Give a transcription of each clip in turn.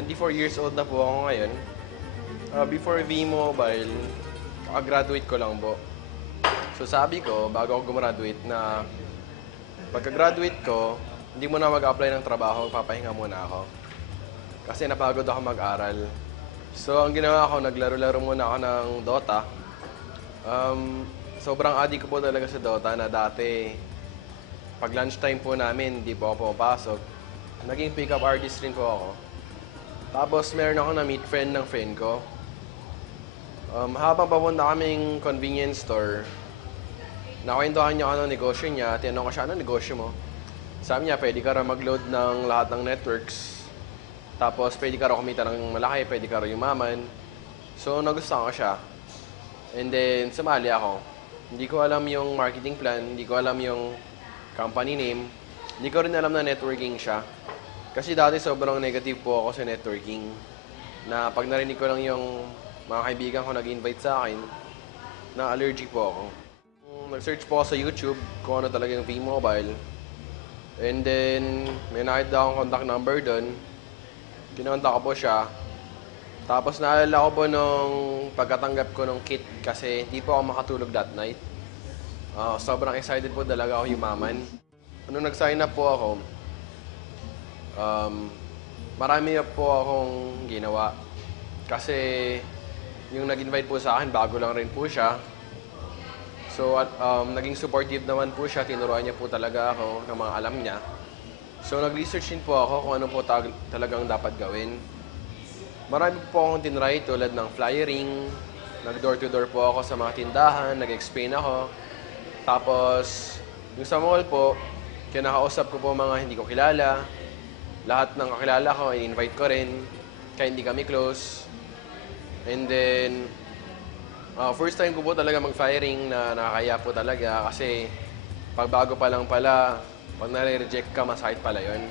24 years old na po ako ngayon. Before V-Mobile, kakagraduate ko lang po. So sabi ko, bago ako gumraduate na pagka-graduate ko, hindi muna mag-apply ng trabaho, magpapahinga muna ako. Kasi napagod ako mag-aral. So ang ginawa ko, naglaro-laro muna ako ng Dota. Sobrang addict ko po talaga sa Dota na dati, pag lunchtime po namin, hindi po ako pumapasok. Naging pick-up artist rin po ako. Tapos meron ako na-meet friend ng friend ko. Habang papunta kaming convenience store, nakwentuhan niya ako ng negosyo niya. Tinanong ko siya, ano negosyo mo? Sabi niya, pwede ka raw mag-load ng lahat ng networks. Tapos pwede ka raw kumita ng malaki, pwede ka raw yumaman. So nagustuhan ko siya. And then sumali ako. Hindi ko alam yung marketing plan, hindi ko alam yung company name. Hindi ko rin alam na networking siya. Kasi dati sobrang negative po ako sa networking. Na pag narinig ko lang yung mga kaibigan ko nag-invite sa akin, na allergic po ako. Nag-search po ako sa YouTube kung ano talaga yung V-Mobile. And then, may nakita akong contact number doon. Kinontak ko po siya. Tapos naalala ko po nung pagkatanggap ko ng kit kasi hindi po ako makatulog that night. Sobrang excited po talaga ako yumaman. Nung nag-sign up po ako, marami po akong ginawa. Kasi yung nag-invite po sa akin, bago lang rin po siya. So, naging supportive naman po siya. Tinuruan niya po talaga ako ng mga alam niya. So, nag-research din po ako kung ano po talagang dapat gawin. Marami po akong tinry tulad ng flyering. Nag-door-to-door po ako sa mga tindahan. Nag-explain ako. Tapos, yung sa mall po, kinakausap ko po mga hindi ko kilala. Lahat ng kakilala ko, i-invite ko rin. Kaya hindi kami close. And then, first time ko po talaga mag-firing na nakakaya po talaga kasi pag bago pa lang pala, pag nare-reject ka, masakit pala yun.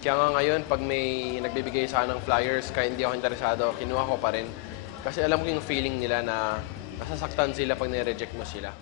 Kaya nga ngayon, pag may nagbibigay sa akin ng flyers, kaya hindi ako interesado, kinuha ko pa rin. Kasi alam ko yung feeling nila na nasasaktan sila pag nare-reject mo sila.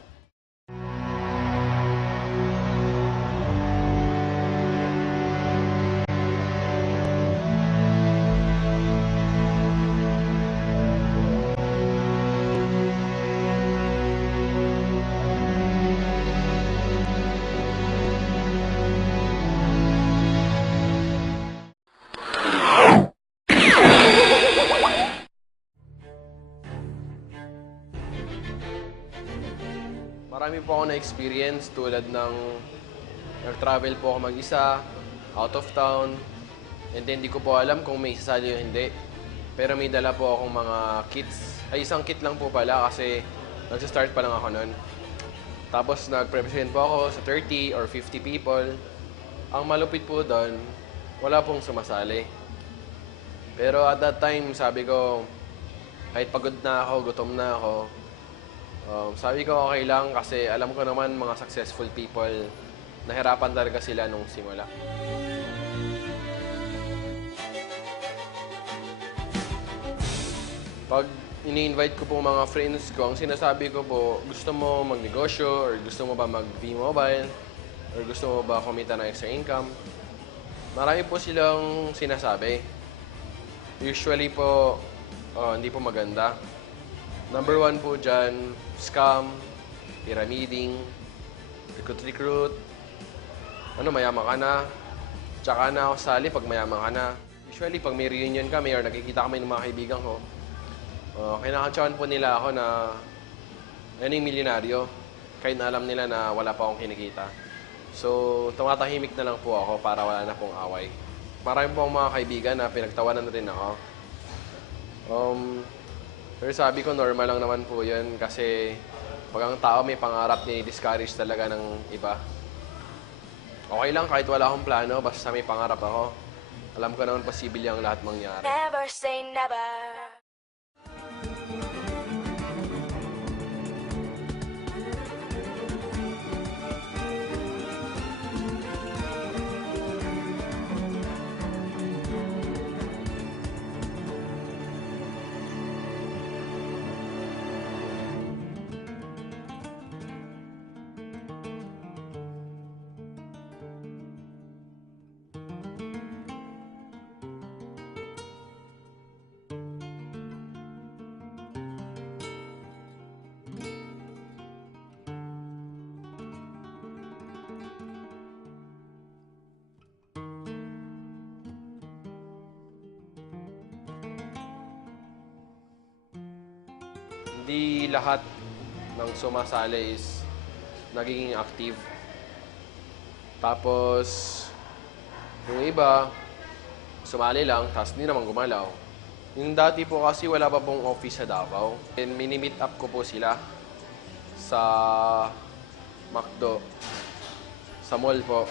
Marami po ako na-experience tulad ng nag-travel po ako mag-isa, out of town, and then hindi ko po alam kung may isasali o hindi. Pero may dala po akong mga kits. Ay, isang kit lang po pala kasi nag-start pa lang ako nun. Tapos nag-present po ako sa 30 or 50 people. Ang malupit po doon, wala pong sumasali. Pero at that time, sabi ko, kahit pagod na ako, gutom na ako, sabi ko okay lang kasi alam ko naman mga successful people, nahirapan talaga sila nung simula. Pag ini-invite ko po mga friends ko, ang sinasabi ko po, gusto mo magnegosyo or gusto mo ba mag-V-Mobile or gusto mo ba kumita ng extra income? Marami po silang sinasabi. Usually po, hindi po maganda. Number one po dyan, scam, pyramiding, recruit. Mayaman ka na. Tsaka na ako sali pag mayaman ka na. Usually, pag may reunion kami or nakikita kami ng mga kaibigan ko, kinakantsawan po nila ako na ano yung milyonaryo. Kahit na alam nila na wala pa akong kinikita. So, tumatahimik na lang po ako para wala na pong away. Marami po akong mga kaibigan na pinagtawanan na rin ako. Pero sabi ko, normal lang naman po yun kasi pag ang tao may pangarap, ni-discourage talaga ng iba. Okay lang kahit wala akong plano, basta may pangarap ako. Alam ko naman posible ang lahat mangyari. Never say never. hindi lahat ng sumasali is nagiging active. Tapos, yung iba, sumali lang, tapos hindi naman gumalaw. Yung dati po kasi wala pa pong office sa Davao. And mini-meet up ko po sila sa McDo, sa mall po.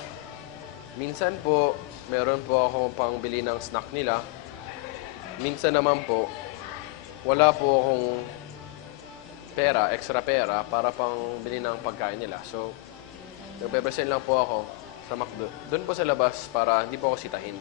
Minsan po, meron po ako pangbili ng snack nila. Minsan naman po, wala po akong pera, extra pera, para pang bili ng pagkain nila. So, nagpe-present lang po ako sa McDo. Doon po sa labas para hindi po ako sitahin.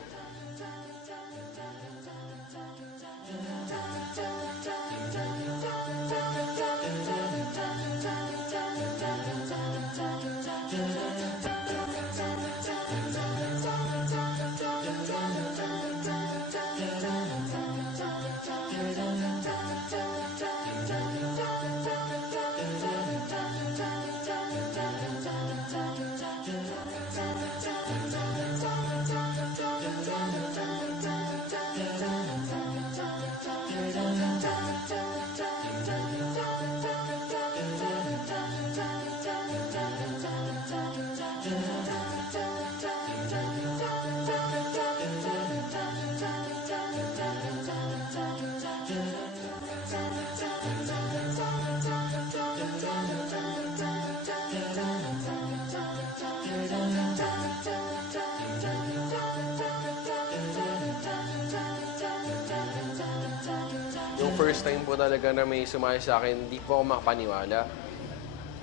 Yung first time po talaga na may sumali sa akin, hindi po ako makapaniwala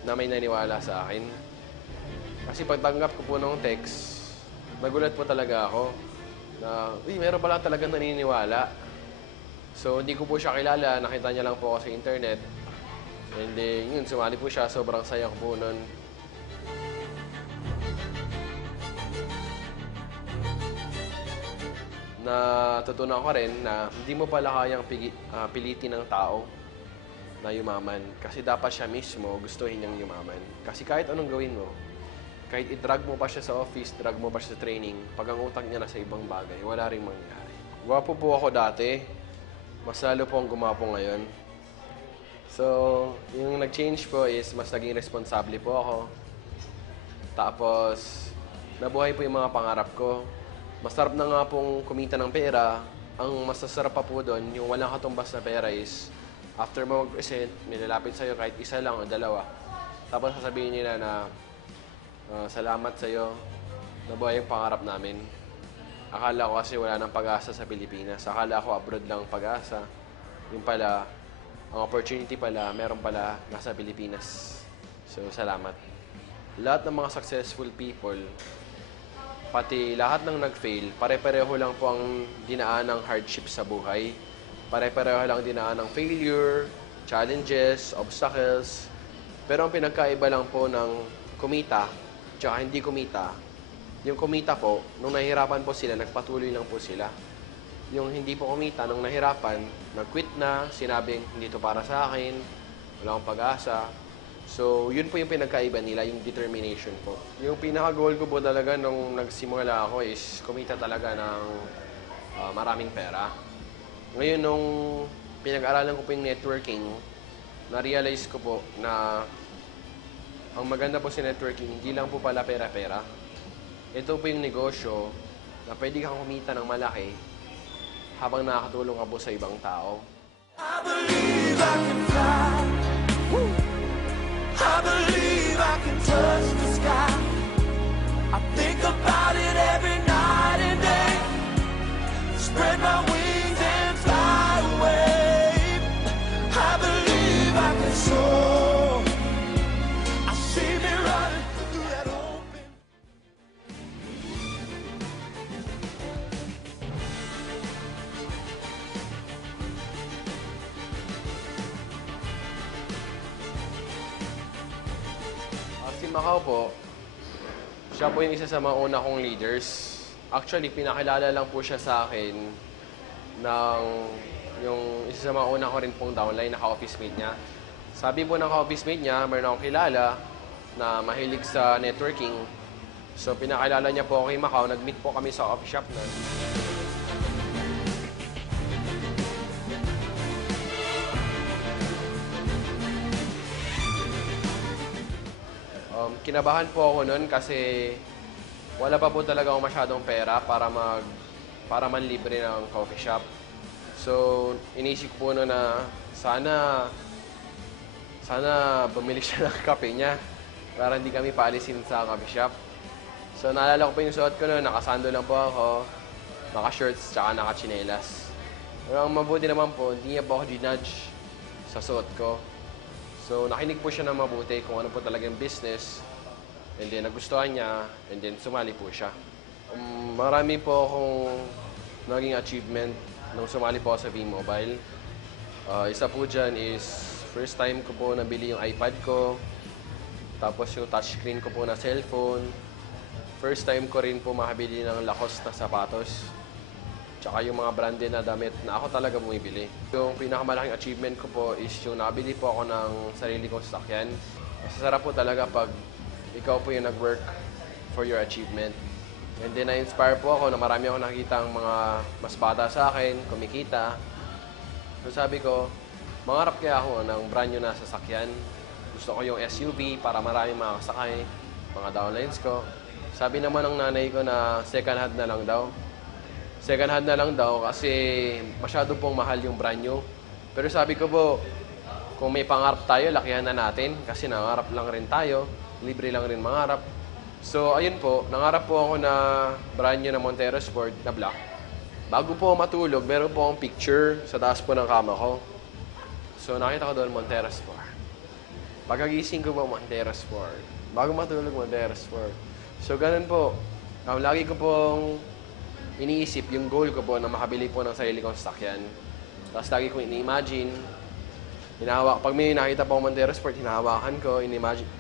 na may naniwala sa akin. Kasi pagtanggap ko po ng text, nagulat po talaga ako na, meron pala talaga naniniwala. So, hindi ko po siya kilala, nakita niya lang po ako sa internet. And then, yun, sumali po siya, sobrang saya ko po nun. Natutunan ko rin na hindi mo pala kayang pilitin ng tao na yumaman. Kasi dapat siya mismo gustuhin niyang yumaman. Kasi kahit anong gawin mo, kahit i-drag mo pa siya sa office, drag mo pa siya sa training, pag ang utak niya nasa ibang bagay, wala rin mangyari. Gwapo po ako dati, mas lalo po ang gumapo ngayon. So, yung nag-change po is mas naging responsable po ako. Tapos, nabuhay po yung mga pangarap ko. Masarap na nga pong kumita ng pera. Ang masasarap pa po doon, yung walang katumbas na pera is, after mo mag-present, may lalapit sa'yo kahit isa lang o dalawa. Tapos sasabihin nila na, salamat sa'yo, nabuhay yung pangarap namin. Akala ko kasi wala nang pag-asa sa Pilipinas. Akala ko abroad lang pag-asa. Yung pala, ang opportunity pala, meron pala nasa Pilipinas. So, salamat. Lahat ng mga successful people, pati lahat ng nag-fail, pare-pareho lang po ang dinaan ng hardship sa buhay. Pare-pareho lang dinaan ng failure, challenges, obstacles. Pero ang pinagkaiba lang po ng kumita, tsaka hindi kumita, yung kumita po, nung nahihirapan po sila, nagpatuloy lang po sila. Yung hindi po kumita, nung nahirapan, nag-quit na, sinabing, hindi to para sa akin, wala akong pag-asa. So, yun po yung pinagkaiba nila, yung determination po. Yung pinaka-goal ko po talaga nung nagsimula ako is kumita talaga ng maraming pera. Ngayon, nung pinag-aralan ko po yung networking, na-realize ko po na ang maganda po sa networking, hindi lang po pala pera-pera. Ito po yung negosyo na pwede kang kumita ng malaki habang nakakatulong ka po sa ibang tao. I believe I can fly. Woo. I believe I can touch the sky. I think about it every night and day. Spread my wings and fly away. I believe I can soar. I see me running through that open. Si Macau po, siya po yung isa sa mga una kong leaders. Actually, pinakilala lang po siya sa akin ng yung isa sa mga una ko rin pong downline na ka-office mate niya. Sabi po ng ka-office mate niya, mayroon akong kilala na mahilig sa networking. So, pinakilala niya po ako kay Macau. Nag-meet po kami sa coffee shop na. kinabahan po ako nun kasi wala pa po talaga ako masyadong pera para manlibre ng coffee shop. So, inisip ko po noon na sana bumili siya ng kape niya para hindi kami paalisin sa coffee shop. So, naalala ko po yung suot ko noon, nakasando lang po ako, naka-shorts, tsaka naka-chinelas. Pero ang mabuti naman po, hindi niya po ako dinudge sa suot ko. So, nakinig po siya na mabuti kung ano po talaga yung business. And then, nagustuhan niya, and then sumali po siya. Marami po akong naging achievement nung sumali po ako sa V-Mobile. Isa po dyan is, first time ko po nabili yung iPad ko. Tapos yung touchscreen ko po na cellphone. First time ko rin po makabili ng Lacoste na sapatos. Tsaka yung mga branded na damit na ako talaga bumibili. Yung pinakamalaking achievement ko po is yung nakabili po ako ng sarili kong sasakyan. Masasarap po talaga pag ikaw po yung nag-work for your achievement. And then na-inspire po ako na marami ako nakikita ang mga mas bata sa akin, kumikita. So sabi ko, mangarap kaya ako ng brand new na sasakyan. Gusto ko yung SUV para maraming makakasakay, mga downlines ko. Sabi naman ng nanay ko na second hand na lang daw. Second hand na lang daw kasi masyado pong mahal yung brand new. Pero sabi ko po, kung may pangarap tayo, lakihan na natin kasi nangarap lang rin tayo, libre lang rin mangarap. So ayun po, nangarap po ako na brand new na Montero Sport na black. Bago po ako matulog, meron po akong picture sa taas po ng kama ko. So nakita ko doon Montero Sport. Pagkagising ko po Montero Sport. Bago matulog Montero Sport. So ganun po, lagi ko pong iniisip yung goal ko po na makabili po ng sarili kong sasakyan. Tapos lagi kong ini-imagine, pag may nakita po akong Montero Sport, hinahawakan ko,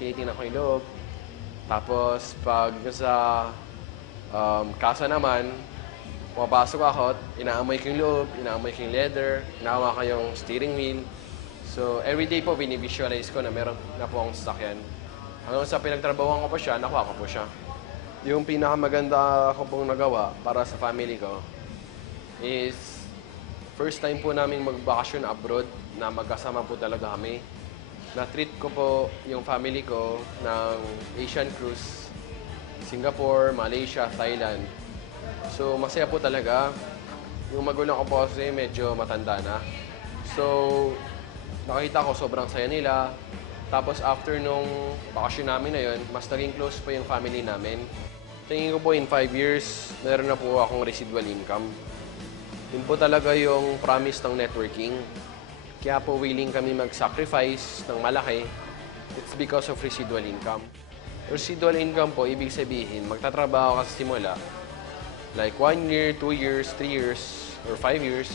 tinitingnan ko yung loob. Tapos pag sa kasa naman, pumapasok ako, inaamoy ko yung loob, inaamoy ko yung leather, inahawakan ko yung steering wheel. So everyday po, binivisualize ko na meron na po akong sasakyan. Hanggang sa pinagtrabahuan ko po siya, nakuha ko po siya. Yung pinakamaganda ko pong nagawa para sa family ko is first time po namin magbakasyon abroad na magkasama po talaga kami. Na-treat ko po yung family ko ng Asian cruise, Singapore, Malaysia, Thailand. So masaya po talaga. Yung magulang ko po kasi medyo matanda na. So nakita ko sobrang saya nila. Tapos after nung bakasyon namin na yun, mas naging close po yung family namin. Tingin ko po in 5 years, meron na po akong residual income. Yun po talaga yung promise ng networking. Kaya po willing kami mag-sacrifice ng malaki. It's because of residual income. Residual income po, ibig sabihin, magtatrabaho ka sa simula. Like 1 year, 2 years, 3 years, or 5 years.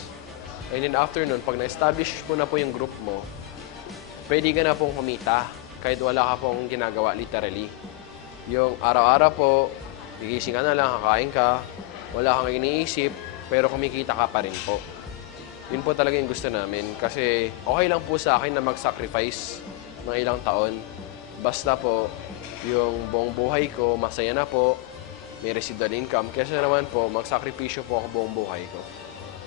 And then after nun, pag na-establish mo na po yung group mo, pwede ka na pong kumita kahit wala ka pong ginagawa literally. Yung araw-araw po, gigising ka na lang, kakain ka, wala kang iniisip, pero kumikita ka pa rin po. Yun po talaga yung gusto namin kasi okay lang po sa akin na mag-sacrifice ng ilang taon. Basta po, yung buong buhay ko, masaya na po, may residual income. Kaya naman po, magsakripisyo po ako buong buhay ko.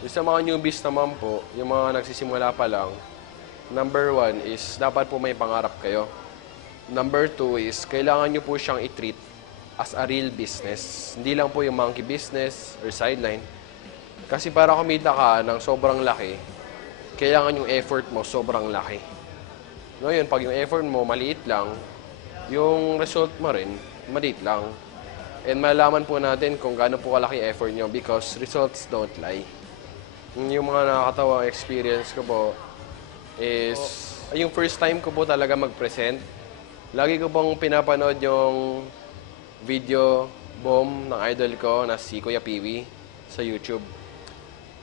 Yung sa mga newbies naman po, yung mga nagsisimula pa lang, number 1 is dapat po may pangarap kayo. Number 2 is kailangan nyo po siyang i-treat as a real business. Hindi lang po yung monkey business or sideline. Kasi para kumita ka ng sobrang laki, kailangan yung effort mo sobrang laki. Ngayon, pag yung effort mo maliit lang, yung result mo rin maliit lang. And malaman po natin kung gaano po kalaki effort nyo because results don't lie. Yung mga nakakatawang experience ko po is yung first time ko po talaga mag-present. Lagi ko pong pinapanood yung video bomb ng idol ko na si Kuya Piwi sa YouTube.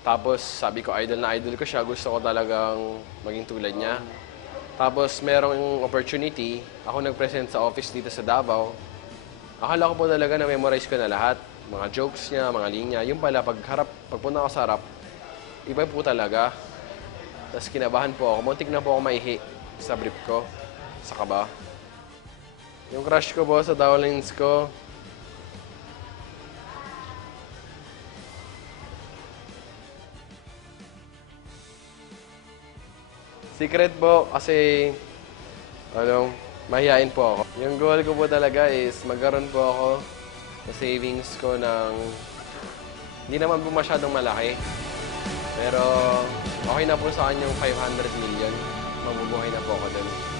Tapos sabi ko idol ko siya, gusto ko talagang maging tulad niya. Tapos merong opportunity, ako nag-present sa office dito sa Davao. Akala ko po talaga na memorize ko na lahat. Mga jokes niya, mga linya. Yung pala, pagpunta ko sa harap, iba po talaga. Tapos kinabahan po ako. Muntik na po ako maihi sa brief ko, sa kaba. Yung crush ko po sa downlines ko, secret po kasi Mahihain po ako. Yung goal ko po talaga is magkaroon po ako sa savings ko ng hindi naman po masyadong malaki. Pero okay na po sa akin yung 500 million. Mabubuhay na po ako dun.